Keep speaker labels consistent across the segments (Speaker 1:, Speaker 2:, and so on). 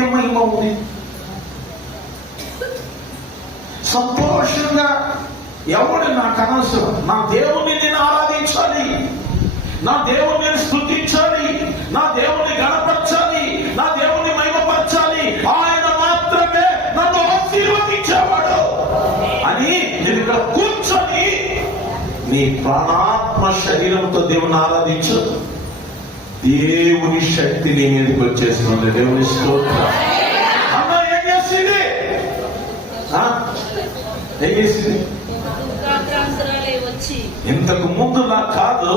Speaker 1: నీకేం మహిమ ఉంది. సంతోషంగా ఎవడు నాకు అనవసరం నా దేవుని నేను ఆరాధించాలి. నా దేవుని నేను స్థుతించాలి. నా దేవుని గణపరచాలి. నా దేవుని మహిమపరచాలి. ఆయన మాత్రమే నన్ను ఆశీర్వదించేవాడు. అని నేను ఇక్కడ కూర్చొని నీ ప్రాణాత్మ శరీరంతో దేవుని ఆరాధించు దేవుని శక్తి నీ మీదకి వచ్చేస్తుంది దేవుని స్తోత్రం. అమ్మ ఏం చేసింది? ఏం చేసింది ఇంతకు ముందు నాకు కాదు.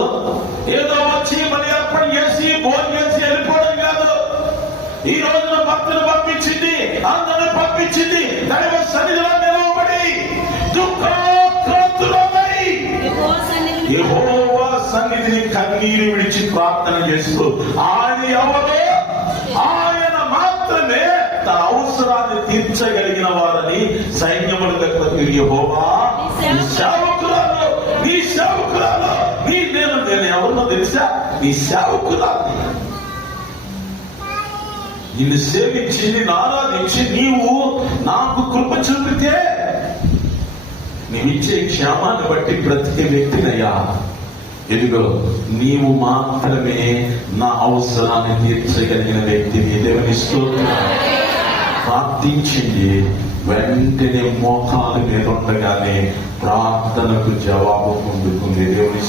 Speaker 1: ఏదో వచ్చి మరి అర్పణ చేసి భోజనం చేసి వెళ్ళిపోవడం కాదు. ఈ రోజున భక్తులు పంపించింది అందరూ పంపించింది దైవ సన్నిధిలో నిలవబడి
Speaker 2: యెహోవా సన్నిధిని
Speaker 1: యెహోవా సన్నిధిని కన్నీరు విడిచి ప్రార్థన చేస్తూ ఆయన ఎవరో ఆయన మాత్రమే తన అవసరాన్ని తీర్చగలిగిన వారని సైన్యముల దగ్గర తిరిగి యెహోవా నీ సేవకురాలు. నీ సేవకురాలు నీ నేను నేను ఎవరినో తెలుసా? నీ సేవకురాలు. నిన్ను సేవించి నిన్ను ఆరాధించి నీవు నాకు కృప చూపితే నీవిచ్చే క్షేమాన్ని బట్టి బ్రతికే వ్యక్తినయ్యా. ఎదుగో నీవు మాత్రమే నా అవసరాన్ని తీర్చగలిగిన వ్యక్తిని దేవుని ప్రార్థించింది. వెంటనే మోకాలు మీద ఉండగానే ప్రార్థనకు జవాబు పొందుకుంది. దేవుని